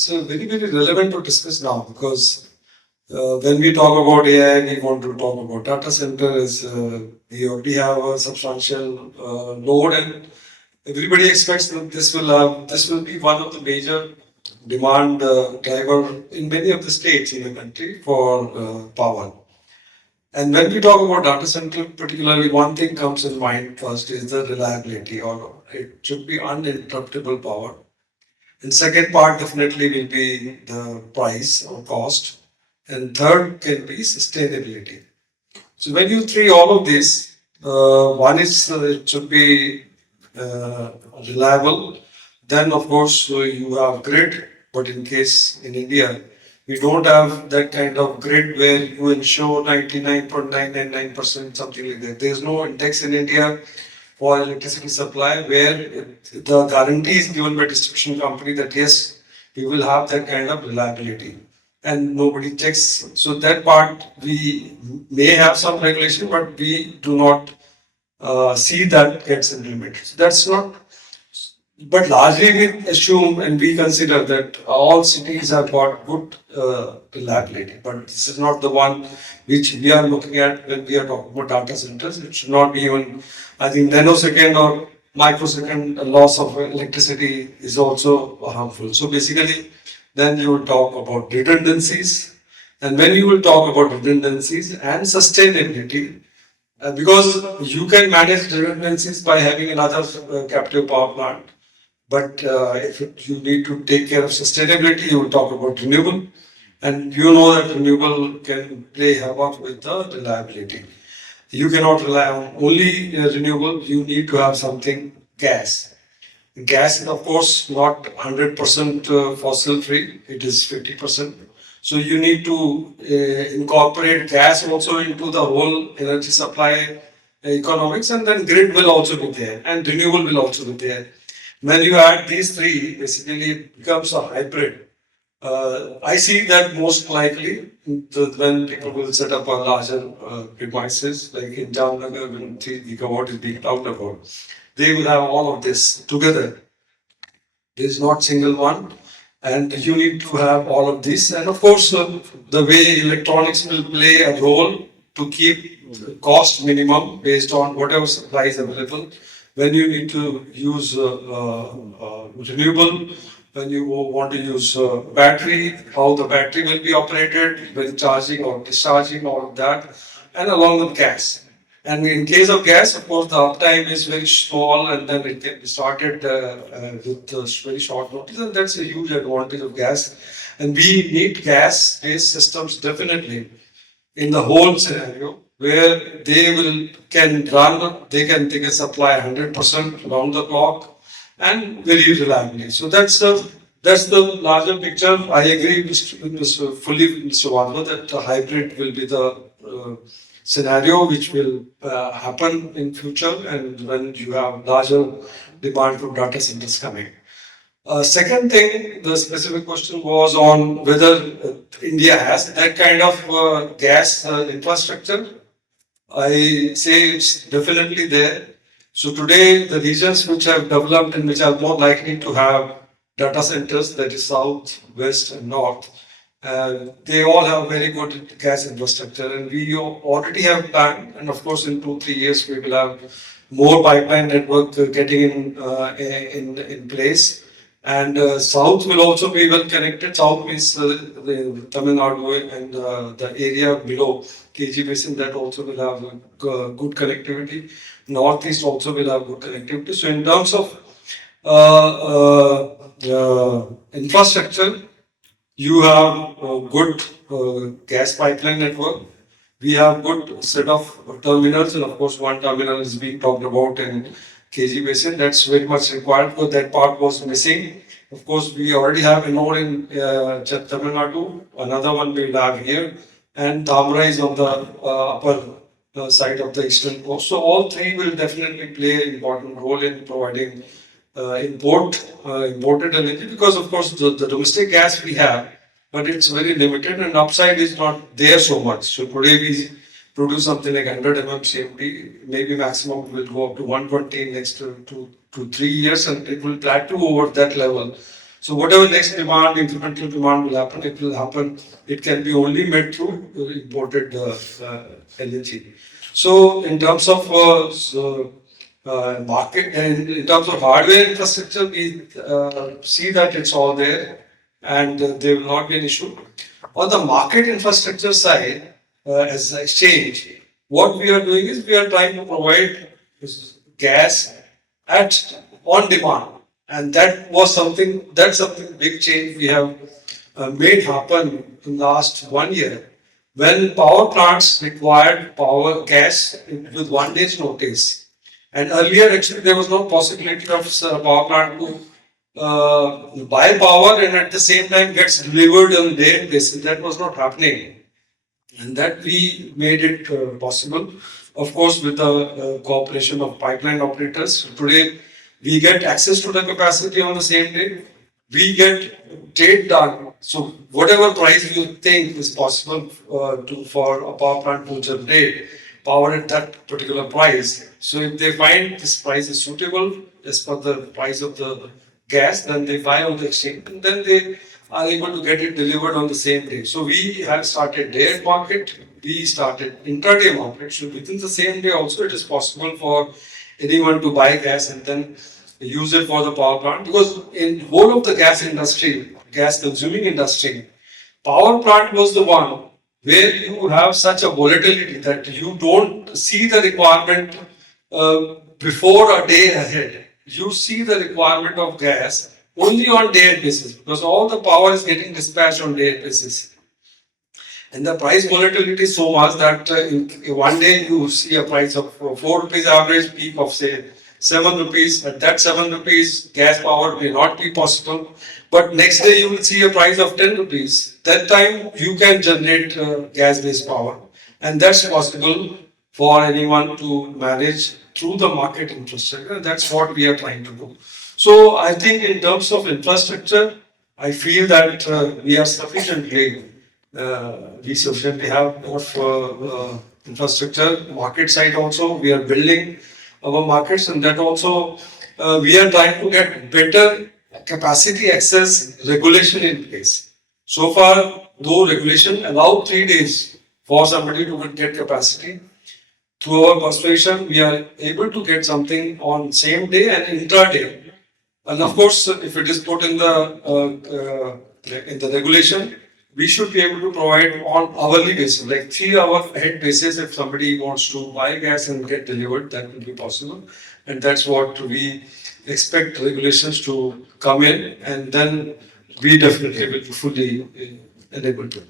it's very, very relevant to discuss now because when we talk about AI, we want to talk about data center. We already have a substantial load, and everybody expects that this will be one of the major demand driver in many of the states in the country for power. And when we talk about data center, particularly one thing comes in mind first is the reliability, or it should be uninterruptible power. And second part definitely will be the price or cost. And third can be sustainability. So when you treat all of this, one is it should be reliable. Then of course you have grid, but in case in India we don't have that kind of grid where you ensure 99.999% something like that. There is no index in India for electricity supply where the guarantee is given by distribution company that yes, we will have that kind of reliability, and nobody checks. So that part we may have some regulation, but we do not see that gets implemented. So that's not. But largely we assume and we consider that all cities have got good reliability. But this is not the one which we are looking at when we are talking about data centers. It should not be even, I think, nanosecond or microsecond loss of electricity is also harmful. So basically, then you will talk about redundancies. And when you will talk about redundancies and sustainability, because you can manage redundancies by having another captive power plant. But you need to take care of sustainability, you will talk about renewable. And you know that renewable can play havoc with the reliability. You cannot rely on only renewable, you need to have something gas. Gas is of course not 100% fossil free, it is 50%. So you need to incorporate gas also into the whole energy supply economics, and then grid will also be there and renewable will also be there. When you add these three, basically it becomes a hybrid. I see that most likely when people will set up a larger premises, like in Jamnagar, when 3 gigawatt is being talked about, they will have all of this together. There is not single one, and you need to have all of this. And of course, the way electronics will play a role to keep the cost minimum based on whatever supply is available. When you need to use renewable, when you want to use battery, how the battery will be operated, when charging or discharging, all of that, and along with gas. And in case of gas, of course, the uptime is very small, and then it can be started with very short notice, and that's a huge advantage of gas. And we need gas-based systems definitely in the whole scenario, where can run, they can supply 100% around the clock and very reliably. So that's the larger picture. I agree fully with Mr. Wadhwa that the hybrid will be the scenario which will happen in future, and when you have larger demand for data centers coming. Second thing, the specific question was on whether India has that kind of gas infrastructure. I say it's definitely there. So today, the regions which have developed and which are more likely to have data centers, that is south, west, and north, they all have very good gas infrastructure, and we already have planned. And of course, in 2-3 years, we will have more pipeline network getting in place. And south will also be well connected. South means the Tamil Nadu and the area below KG Basin, that also will have good connectivity. Northeast also will have good connectivity. So in terms of infrastructure, you have a good gas pipeline network. We have good set of terminals, and of course one terminal is being talked about in KG Basin. That's very much required because that part was missing. Of course, we already have a node in Tamil Nadu. Another one we will have here, and Dhamra is on the upper side of the eastern coast. So all three will definitely play an important role in providing imported LNG, because of course the domestic gas we have, but it's very limited and upside is not there so much. So today we produce something like 100 MMCMD, maybe maximum will go up to 120 in next 2 to 3 years, and it will plateau over that level. So whatever next demand, incremental demand will happen, it will happen. It can be only met through imported LNG. So in terms of market and in terms of hardware infrastructure, we see that it's all there, and there will not be an issue. On the market infrastructure side, as exchange, what we are doing is we are trying to provide gas at on demand, and that's something big change we have made happen in last 1 year, when power plants required power gas with 1 day's notice. And earlier, actually, there was no possibility of power plant to buy power and at the same time gets delivered on day basis. That was not happening, and that we made it possible. Of course, with the cooperation of pipeline operators. Today, we get access to the capacity on the same day. We get trade done. So whatever price you think is possible for a power plant to generate power at that particular price. So if they find this price is suitable as per the price of the gas, then they buy on the exchange, and then they are able to get it delivered on the same day. So we have started day market, we started intraday market. So within the same day also it is possible for anyone to buy gas and then use it for the power plant, because in whole of the gas industry, gas consuming industry, power plant was the one where you have such a volatility that you don't see the requirement before a day ahead. You see the requirement of gas only on day basis, because all the power is getting dispatched on day basis. And the price volatility is so much that in 1 day you see a price of 4 rupees average, peak of say 7 rupees. At that 7 rupees, gas power may not be possible. But next day you will see a price of 10 rupees. That time you can generate gas-based power. And that's possible for anyone to manage through the market infrastructure. That's what we are trying to do. So I think in terms of infrastructure, I feel that we are sufficiently, we sufficiently have enough infrastructure. Market side also, we are building our markets, and that also we are trying to get better capacity access regulation in place. So far, though regulation allowed 3 days for somebody to get capacity, through our persuasion, we are able to get something on same day and intraday. And of course, if it is put in the regulation, we should be able to provide on hourly basis, like 3 hour ahead basis. If somebody wants to buy gas and get delivered, that will be possible. And that's what we expect regulations to come in, and then we definitely will be fully enabled to.